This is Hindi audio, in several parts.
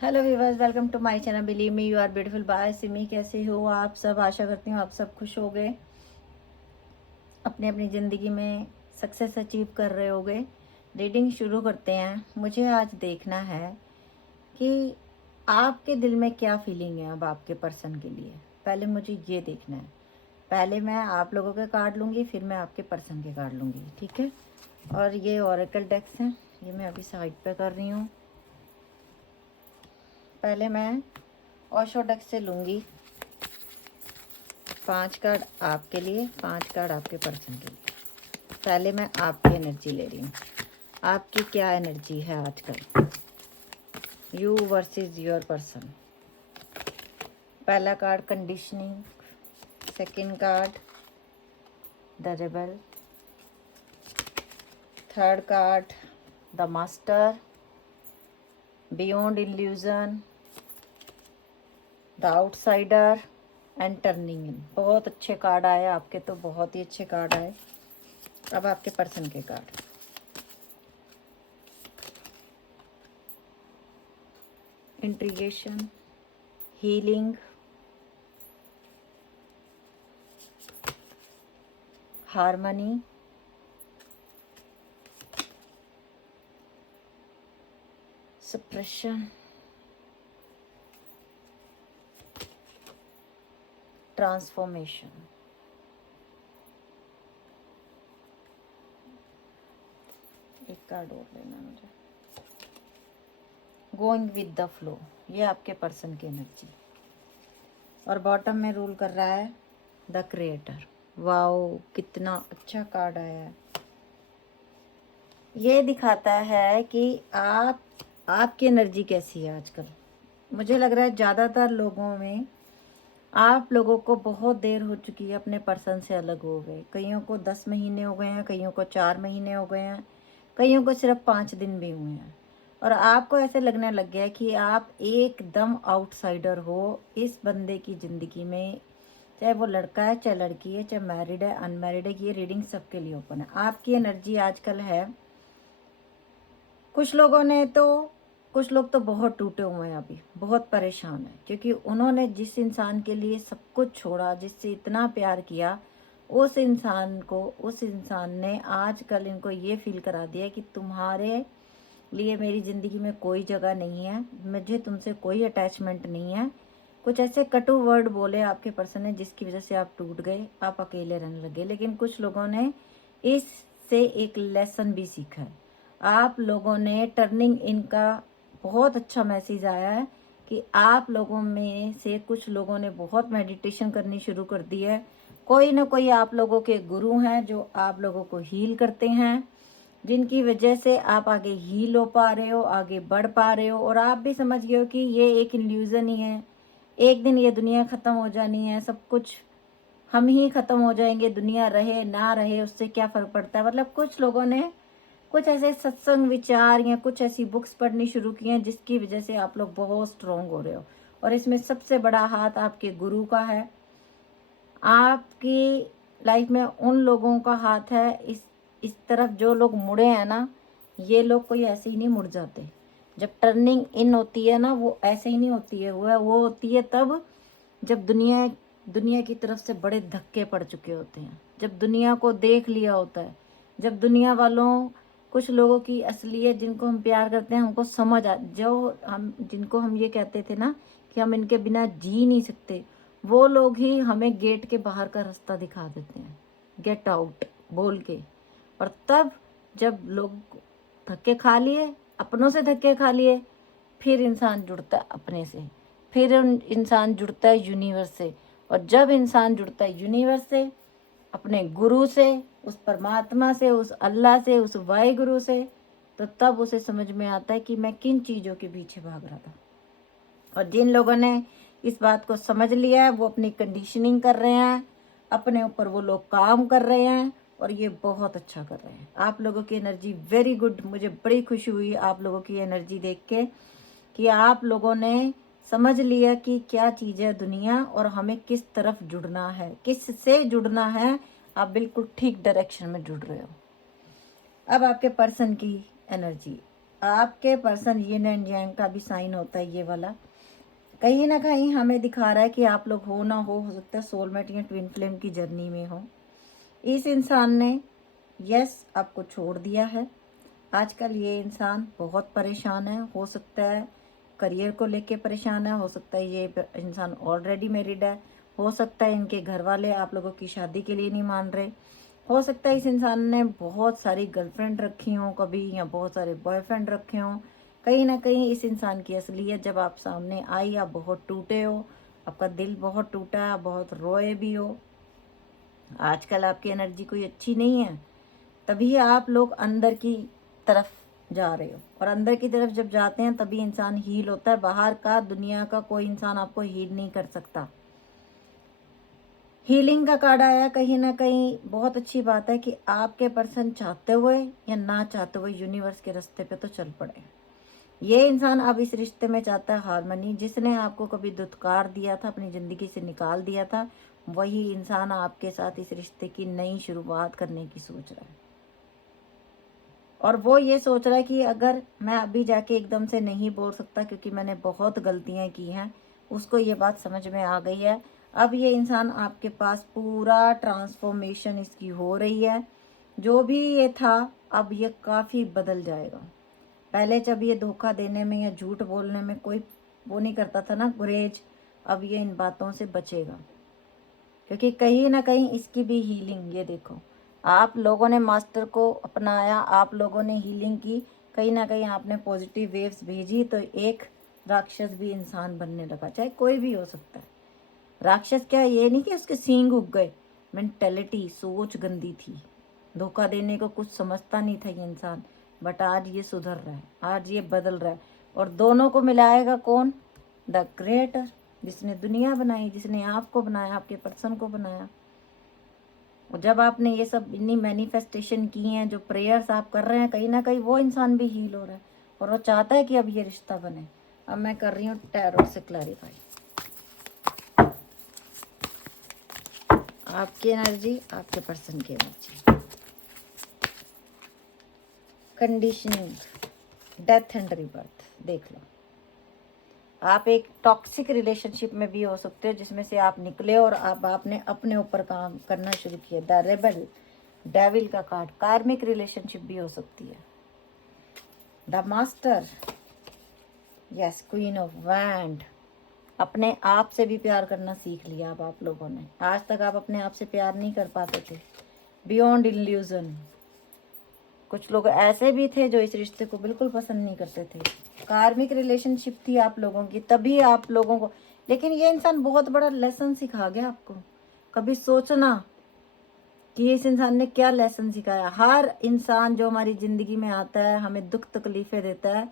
Hello viewers, welcome to my channel. Believe me you are beautiful by Simi. कैसे हो आप सब? आशा करती हूँ आप सब खुश हो गए, अपनी अपनी ज़िंदगी में सक्सेस अचीव कर रहे होगे। रीडिंग शुरू करते हैं। मुझे आज देखना है कि आपके दिल में क्या फीलिंग है अब आपके पर्सन के लिए। पहले मुझे ये देखना है। पहले मैं आप लोगों के कार्ड लूँगी, फिर मैं आपके पर्सन के कार्ड लूँगी, ठीक है। और ये ओरेकल डेक्स हैं, ये मैं अभी साइड पे कर रही हूँ। पहले मैं ओशो डेक्स से लूँगी 5 कार्ड आपके लिए, 5 कार्ड आपके पर्सन के लिए। पहले मैं आपकी एनर्जी ले रही हूँ। आपकी क्या एनर्जी है आजकल? You versus your person. पहला card conditioning, second card the rebel, third card the master, beyond illusion, the outsider and turning in. बहुत अच्छे कार्ड आए आपके, तो बहुत ही अच्छे कार्ड आए। अब आपके पर्सन के card. Integration, healing, harmony, suppression, transformation. एक कार्ड और लेना मुझे। गोइंग विद द फ्लो, ये आपके पर्सन की एनर्जी। और बॉटम में रूल कर रहा है द क्रिएटर। वाओ, कितना अच्छा कार्ड आया है। ये दिखाता है कि आपकी एनर्जी कैसी है आजकल। मुझे लग रहा है ज़्यादातर लोगों में आप लोगों को बहुत देर हो चुकी है अपने पर्सन से अलग हो गए। कईयों को 10 महीने हो गए हैं, कईयों को 4 महीने हो गए हैं, कईयों को सिर्फ 5 दिन भी हुए हैं। और आपको ऐसे लगने लग गया है कि आप एकदम आउटसाइडर हो इस बंदे की ज़िंदगी में। चाहे वो लड़का है, चाहे लड़की है, चाहे मैरिड है, अनमैरिड है, ये रीडिंग सबके लिए ओपन है। आपकी एनर्जी आजकल है, कुछ लोग तो बहुत टूटे हुए हैं, अभी बहुत परेशान हैं, क्योंकि उन्होंने जिस इंसान के लिए सब कुछ छोड़ा, जिससे इतना प्यार किया, उस इंसान ने आजकल इनको ये फील करा दिया कि तुम्हारे लिए मेरी ज़िंदगी में कोई जगह नहीं है, मुझे तुमसे कोई अटैचमेंट नहीं है। कुछ ऐसे कटु वर्ड बोले आपके पर्सन ने, जिसकी वजह से आप टूट गए, आप अकेले रहने लगे। लेकिन कुछ लोगों ने इससे एक लेसन भी सीखा है। आप लोगों ने टर्निंग इनका बहुत अच्छा मैसेज आया है कि आप लोगों में से कुछ लोगों ने बहुत मेडिटेशन करनी शुरू कर दी है। कोई ना कोई आप लोगों के गुरु हैं जो आप लोगों को हील करते हैं, जिनकी वजह से आप आगे हील हो पा रहे हो, आगे बढ़ पा रहे हो। और आप भी समझ गए हो कि ये एक इल्यूजन ही है, एक दिन ये दुनिया ख़त्म हो जानी है, सब कुछ हम ही ख़त्म हो जाएंगे, दुनिया रहे ना रहे उससे क्या फ़र्क पड़ता है। मतलब कुछ लोगों ने कुछ ऐसे सत्संग विचार या कुछ ऐसी बुक्स पढ़नी शुरू की हैं, जिसकी वजह से आप लोग बहुत स्ट्रोंग हो रहे हो। और इसमें सबसे बड़ा हाथ आपके गुरु का है। आपकी लाइफ में उन लोगों का हाथ है इस तरफ, जो लोग मुड़े हैं ना, ये लोग कोई ऐसे ही नहीं मुड़ जाते। जब टर्निंग इन होती है ना, वो ऐसे ही नहीं होती है, वो होती है तब जब दुनिया की तरफ से बड़े धक्के पड़ चुके होते हैं, जब दुनिया को देख लिया होता है, जब दुनिया वालों, कुछ लोगों की असलियत, जिनको हम प्यार करते हैं, हमको समझ आ, जो हम जिनको हम ये कहते थे ना कि हम इनके बिना जी नहीं सकते, वो लोग ही हमें गेट के बाहर का रास्ता दिखा देते हैं, गेट आउट बोल के। और तब जब लोग धक्के खा लिए, अपनों से धक्के खा लिए, फिर इंसान जुड़ता है अपने से, फिर इंसान जुड़ता है यूनिवर्स से। और जब इंसान जुड़ता है यूनिवर्स से, अपने गुरु से, उस परमात्मा से, उस अल्लाह से, उस वाहिगुरु से, तो तब उसे समझ में आता है कि मैं किन चीज़ों के पीछे भाग रहा था। और जिन लोगों ने इस बात को समझ लिया है, वो अपनी कंडीशनिंग कर रहे हैं, अपने ऊपर वो लोग काम कर रहे हैं, और ये बहुत अच्छा कर रहे हैं। आप लोगों की एनर्जी वेरी गुड। मुझे बड़ी खुशी हुई आप लोगों की एनर्जी देख के, कि आप लोगों ने समझ लिया कि क्या चीज़ है दुनिया, और हमें किस तरफ जुड़ना है, किस से जुड़ना है। आप बिल्कुल ठीक डायरेक्शन में जुड़ रहे हो। अब आपके पर्सन की एनर्जी। आपके पर्सन यिन एंड यांग का भी साइन होता है ये वाला। कहीं ना कहीं हमें दिखा रहा है कि आप लोग हो ना हो सकता है सोलमेट या ट्विन फ्लेम की जर्नी में हो। इस इंसान ने यस आपको छोड़ दिया है। आजकल ये इंसान बहुत परेशान है, हो सकता है करियर को लेके परेशान है, हो सकता है ये इंसान ऑलरेडी मैरिड है, हो सकता है इनके घर वाले आप लोगों की शादी के लिए नहीं मान रहे, हो सकता है इस इंसान ने बहुत सारी गर्लफ्रेंड रखी हों कभी, या बहुत सारे बॉयफ्रेंड रखे हों। कहीं ना कहीं इस इंसान की असलियत जब आप सामने आई, आप बहुत टूटे हो, आपका दिल बहुत टूटा है, आप बहुत रोए भी हो। आजकल आपकी एनर्जी कोई अच्छी नहीं है, तभी आप लोग अंदर की तरफ जा रहे हो, और अंदर की तरफ जब जाते हैं तभी इंसान हील होता है। बाहर का दुनिया का कोई इंसान आपको हील नहीं कर सकता। हीलिंग का कार्ड आया, कहीं ना कहीं बहुत अच्छी बात है कि आपके पर्सन चाहते हुए या ना चाहते हुए यूनिवर्स के रास्ते पे तो चल पड़े। ये इंसान अब इस रिश्ते में चाहता है हारमनी। जिसने आपको कभी दुत्कार दिया था, अपनी ज़िंदगी से निकाल दिया था, वही इंसान आपके साथ इस रिश्ते की नई शुरुआत करने की सोच रहा है। और वो ये सोच रहा है कि अगर मैं अभी जाके एकदम से नहीं बोल सकता क्योंकि मैंने बहुत गलतियां की हैं, उसको ये बात समझ में आ गई है। अब ये इंसान आपके पास पूरा ट्रांसफॉर्मेशन इसकी हो रही है। जो भी ये था अब ये काफ़ी बदल जाएगा। पहले जब ये धोखा देने में या झूठ बोलने में कोई वो नहीं करता था ना, गुरेज, अब ये इन बातों से बचेगा क्योंकि कहीं ना कहीं इसकी भी हीलिंग, ये देखो आप लोगों ने मास्टर को अपनाया, आप लोगों ने हीलिंग की, कहीं ना कहीं आपने पॉजिटिव वेव्स भेजी, तो एक राक्षस भी इंसान बनने लगा। चाहे कोई भी हो सकता है राक्षस। क्या ये नहीं कि उसके सींग उग गए, मेंटेलिटी, सोच गंदी थी, धोखा देने को कुछ समझता नहीं था ये इंसान। बट आज ये सुधर रहा है, आज ये बदल रहा है, और दोनों को मिलाएगा कौन? द क्रिएटर, जिसने दुनिया बनाई, जिसने आपको बनाया, आपके पर्सन को बनाया। और जब आपने ये सब इतनी मैनिफेस्टेशन की हैं, जो प्रेयर्स आप कर रहे हैं, कहीं ना कहीं वो इंसान भी हील हो रहा है और वो चाहता है कि अब ये रिश्ता बने। अब मैं कर रही हूँ टैरो से क्लैरिफाई आपकी एनर्जी, आपके पर्सन की energy. Conditioning, death and rebirth. देख लो, आप एक टॉक्सिक रिलेशनशिप में भी हो सकते हो जिसमें से आप निकले और अब आपने अपने ऊपर काम करना शुरू किया। द रेबल, डेविल का कार्ड, कार्मिक रिलेशनशिप भी हो सकती है। The master, yes, queen of wand, अपने आप से भी प्यार करना सीख लिया अब आप लोगों ने। आज तक आप अपने आप से प्यार नहीं कर पाते थे। बियॉन्ड इल्यूजन, कुछ लोग ऐसे भी थे जो इस रिश्ते को बिल्कुल पसंद नहीं करते थे। कार्मिक रिलेशनशिप थी आप लोगों की, तभी आप लोगों को, लेकिन ये इंसान बहुत बड़ा लेसन सिखा गया आपको। कभी सोचना कि इस इंसान ने क्या लेसन सिखाया। हर इंसान जो हमारी ज़िंदगी में आता है, हमें दुख तकलीफ़ें देता है,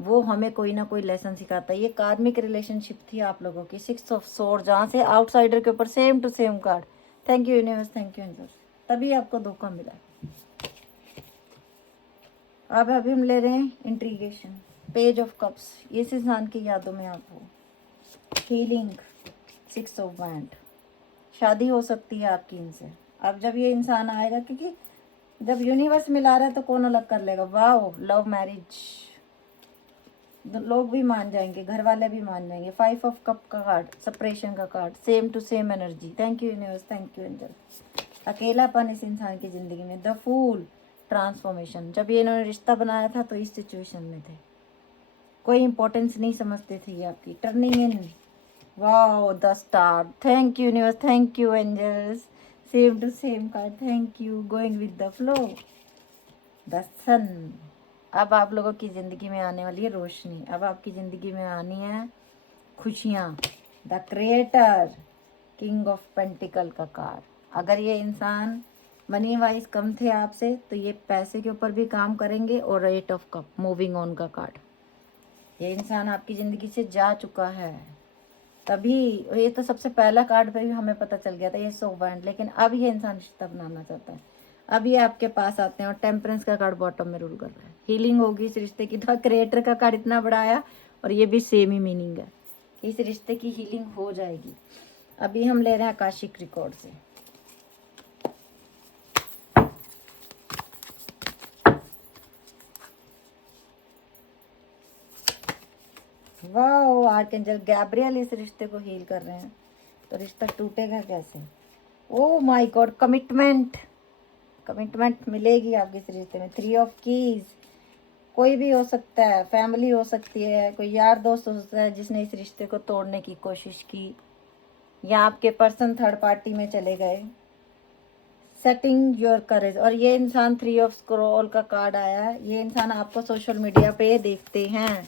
वो हमें कोई ना कोई लेसन सिखाता है। ये कार्मिक रिलेशनशिप थी आप लोगों की। 6 ऑफ सोर्ड, जहाँ से आउटसाइडर के ऊपर same to same card. Thank you universe, thank you angels, तभी आपको धोखा मिला। अब अभी हम ले रहे हैं इंट्रीगेशन, पेज ऑफ कप्स, इस इंसान की यादों में आप हो। हीलिंग, 6 ऑफ वैंड, शादी हो सकती है आपकी इनसे। अब जब ये इंसान आएगा, क्योंकि जब यूनिवर्स मिला रहा है तो कौन अलग कर लेगा। वाओ, लव मैरिज, लोग भी मान जाएंगे, घर वाले भी मान जाएंगे। 5 ऑफ कप का कार्ड, सेपरेशन का card, same to same energy. Thank you universe, thank you angel. अकेलापन इस इंसान की ज़िंदगी में। द फूल, ट्रांसफॉर्मेशन, जब ये इन्होंने रिश्ता बनाया था तो इस सिचुएशन में थे, कोई इंपॉर्टेंस नहीं समझते थे ये आपकी। Turning in, wow, the star, thank you universe, thank you angels, same to same card, thank you. Going with the flow, the sun, अब आप लोगों की ज़िंदगी में आने वाली है रोशनी। अब आपकी ज़िंदगी में आनी है खुशियाँ। The creator, king of pentacle का कार्ड। अगर ये इंसान मनी वाइज कम थे आपसे तो ये पैसे के ऊपर भी काम करेंगे। और 8 ऑफ कप, मूविंग ऑन का कार्ड, ये इंसान आपकी ज़िंदगी से जा चुका है। तभी ये तो सबसे पहला कार्ड पे भी हमें पता चल गया था, ये 100 बैंड, लेकिन अब ये इंसान रिश्ता बनाना चाहता है। अब ये आपके पास आते हैं और टेम्परेंस का कार्ड बॉटम में रूल कर रहा है। हीलिंग होगी इस रिश्ते की। तो क्रिएटर का कार्ड इतना बड़ा आया और ये भी सेम ही मीनिंग है, इस रिश्ते की हीलिंग हो जाएगी। अभी हम ले रहे हैं आकाशिक रिकॉर्ड से। वाओ, आर्कएंजल गैब्रियल इस रिश्ते को हील कर रहे हैं, तो रिश्ता टूटेगा कैसे? Oh my God, commitment, commitment मिलेगी आपके इस रिश्ते में। 3 ऑफ कीज, कोई भी हो सकता है, फैमिली हो सकती है, कोई यार दोस्त हो सकता है जिसने इस रिश्ते को तोड़ने की कोशिश की, या आपके पर्सन थर्ड पार्टी में चले गए। सेटिंग योर करेज, और ये इंसान 3 ऑफ स्क्रॉल का कार्ड आया है। ये इंसान आपको सोशल मीडिया पे देखते हैं,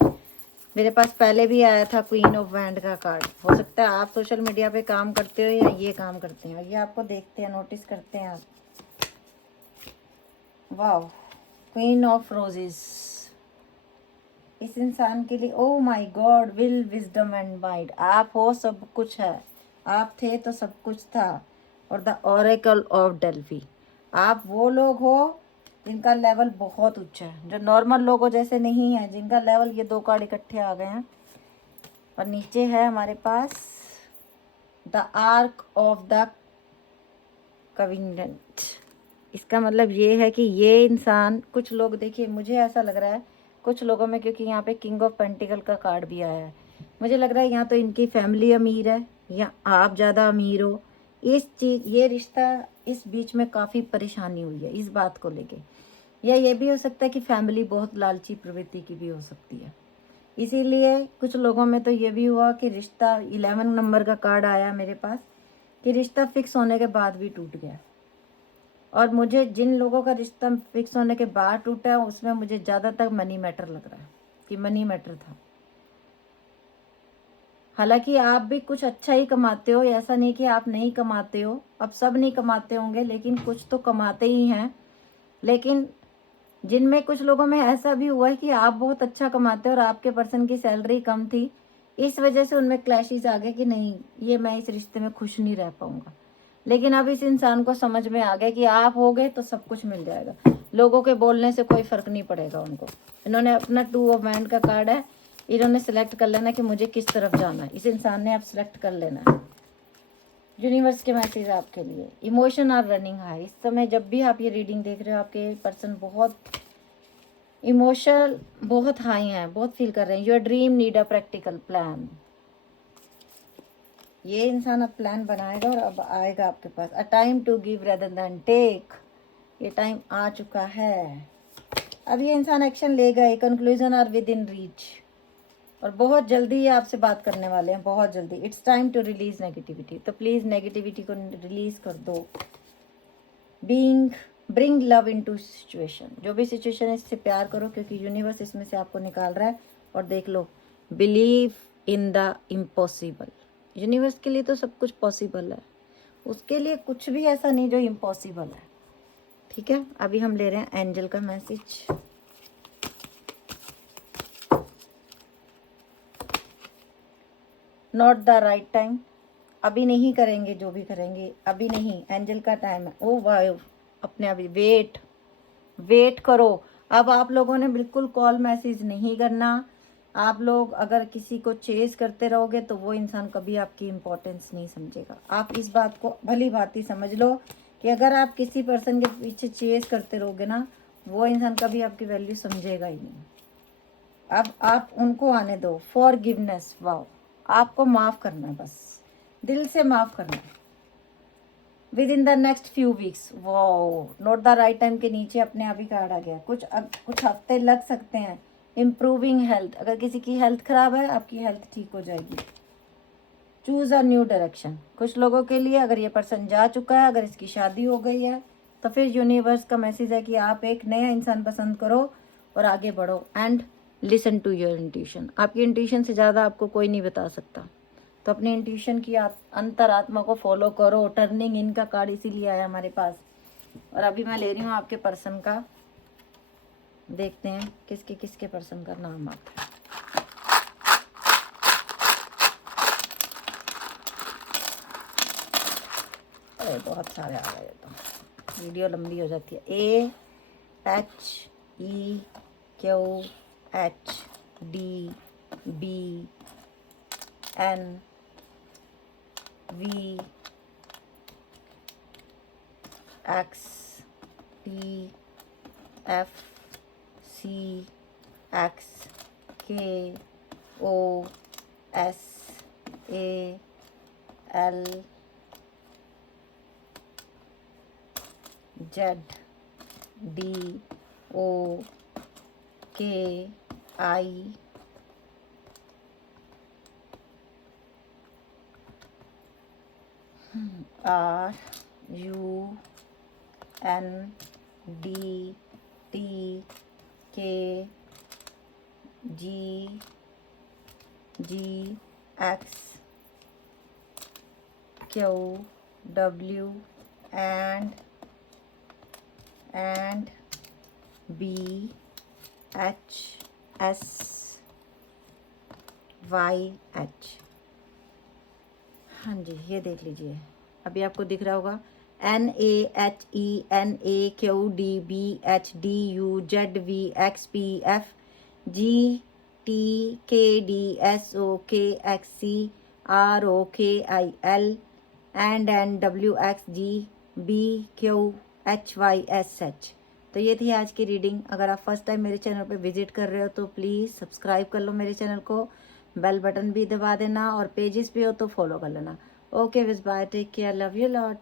मेरे पास पहले भी आया था क्वीन ऑफ वैंड का कार्ड। हो सकता है आप सोशल मीडिया पे काम करते हो या ये काम करते हैं, ये आपको देखते हैं, नोटिस करते हैं आप। वाह, क्वीन ऑफ रोजेस, इस इंसान के लिए oh my God, will wisdom and mind, आप हो सब कुछ है, आप थे तो सब कुछ था। और द ऑरेकल ऑफ डेल्फी, आप वो लोग हो जिनका लेवल बहुत ऊंचा है, जो नॉर्मल लोगों जैसे नहीं है, जिनका लेवल, ये 2 कार्ड इकट्ठे आ गए हैं। और नीचे है हमारे पास द आर्क ऑफ द कविनेंट। इसका मतलब ये है कि ये इंसान, कुछ लोग, देखिए मुझे ऐसा लग रहा है कुछ लोगों में, क्योंकि यहाँ पे किंग ऑफ पेंटिकल का कार्ड भी आया है, मुझे लग रहा है यहाँ तो इनकी फैमिली अमीर है या आप ज़्यादा अमीर हो। इस चीज़, ये रिश्ता, इस बीच में काफ़ी परेशानी हुई है इस बात को लेके, या ये भी हो सकता है कि फैमिली बहुत लालची प्रवृत्ति की भी हो सकती है। इसीलिए कुछ लोगों में तो ये भी हुआ कि रिश्ता, 11 नंबर का कार्ड आया मेरे पास, कि रिश्ता फिक्स होने के बाद भी टूट गया। और मुझे जिन लोगों का रिश्ता फिक्स होने के बाद टूटा है, उसमें मुझे ज़्यादातर मनी मैटर लग रहा है, कि मनी मैटर था। हालांकि आप भी कुछ अच्छा ही कमाते हो, ऐसा नहीं कि आप नहीं कमाते हो, अब सब नहीं कमाते होंगे, लेकिन कुछ तो कमाते ही हैं। लेकिन जिनमें कुछ लोगों में ऐसा भी हुआ है कि आप बहुत अच्छा कमाते हो और आपके पर्सन की सैलरी कम थी, इस वजह से उनमें क्लैशेस आ गए कि नहीं, ये मैं इस रिश्ते में खुश नहीं रह पाऊंगा। लेकिन अब इस इंसान को समझ में आ गया कि आप हो गए तो सब कुछ मिल जाएगा, लोगों के बोलने से कोई फर्क नहीं पड़ेगा उनको। इन्होंने अपना 2 ऑफ वैंड का कार्ड है, इन्होंने सेलेक्ट कर लेना कि मुझे किस तरफ जाना है, इस इंसान ने आप सेलेक्ट कर लेना है। यूनिवर्स के मैसेज आपके लिए, इमोशन आर रनिंग हाई। इस समय जब भी आप ये रीडिंग देख रहे हो, आपके पर्सन बहुत इमोशनल, बहुत हाई हैं, बहुत फील कर रहे हैं। Your dream need a practical plan, ये इंसान अब प्लान बनाएगा और अब आएगा आपके पास। A time to give rather than take, ये टाइम आ चुका है, अब ये इंसान एक्शन लेगा। ये conclusion are within reach, और बहुत जल्दी ये आपसे बात करने वाले हैं, बहुत जल्दी। It's time to release negativity, तो प्लीज नेगेटिविटी को रिलीज कर दो। Bring love in to situation, जो भी सिचुएशन है इससे प्यार करो, क्योंकि यूनिवर्स इसमें से आपको निकाल रहा है। और देख लो, believe in the impossible, universe के लिए तो सब कुछ पॉसिबल है, उसके लिए कुछ भी ऐसा नहीं जो इम्पॉसिबल है। ठीक है, अभी हम ले रहे हैं एंजल का message. Not the right time, अभी नहीं करेंगे, जो भी करेंगे अभी नहीं, एंजल का टाइम है। ओ वाह, अपने अभी वेट करो। अब आप लोगों ने बिल्कुल कॉल मैसेज नहीं करना। आप लोग अगर किसी को चेस करते रहोगे तो वो इंसान कभी आपकी इम्पोर्टेंस नहीं समझेगा। आप इस बात को भली भांति समझ लो कि अगर आप किसी पर्सन के पीछे चेस करते रहोगे ना, वो इंसान कभी आपकी वैल्यू समझेगा ही नहीं। अब आप उनको आने दो। फॉरगिवनेस, वाओ, आपको माफ़ करना है, बस दिल से माफ़ करना है। With in the next few weeks, वो नोट द राइट टाइम के नीचे अपने आप ही कार्ड आ गया। कुछ हफ्ते लग सकते हैं। इम्प्रूविंग हेल्थ, अगर किसी की हेल्थ खराब है, आपकी हेल्थ ठीक हो जाएगी। चूज़ अ न्यू डायरेक्शन, कुछ लोगों के लिए अगर ये पर्सन जा चुका है, अगर इसकी शादी हो गई है, तो फिर यूनिवर्स का मैसेज है कि आप एक नया इंसान पसंद करो और आगे बढ़ो। And listen to your intuition, आपकी इंट्यूशन से ज़्यादा आपको कोई नहीं बता सकता, तो अपने इंट्यूशन की अंतरात्मा को फॉलो करो। टर्निंग इन का कार्ड इसीलिए आया हमारे पास। और अभी मैं ले रही हूँ आपके पर्सन का, देखते हैं किसके किसके पर्सन का नाम आता है। अरे बहुत सारे आ गए, तो वीडियो लंबी हो जाती है। AHEQHDBNVXTFCXK O S A L Z D O K I R U N D T K G G X Q W and B H S Y H। हाँ जी, ये देख लीजिए, अभी आपको दिख रहा होगा NAHENAKUDBHDUZVXPFGTKDSOKXCROKIL and NWXGBQHYSH। तो ये थी आज की रीडिंग। अगर आप फर्स्ट टाइम मेरे चैनल पे विजिट कर रहे हो तो प्लीज़ सब्सक्राइब कर लो मेरे चैनल को, बेल बटन भी दबा देना, और पेजेस पे हो तो फॉलो कर लेना। Okay with bye, take care, love you lot.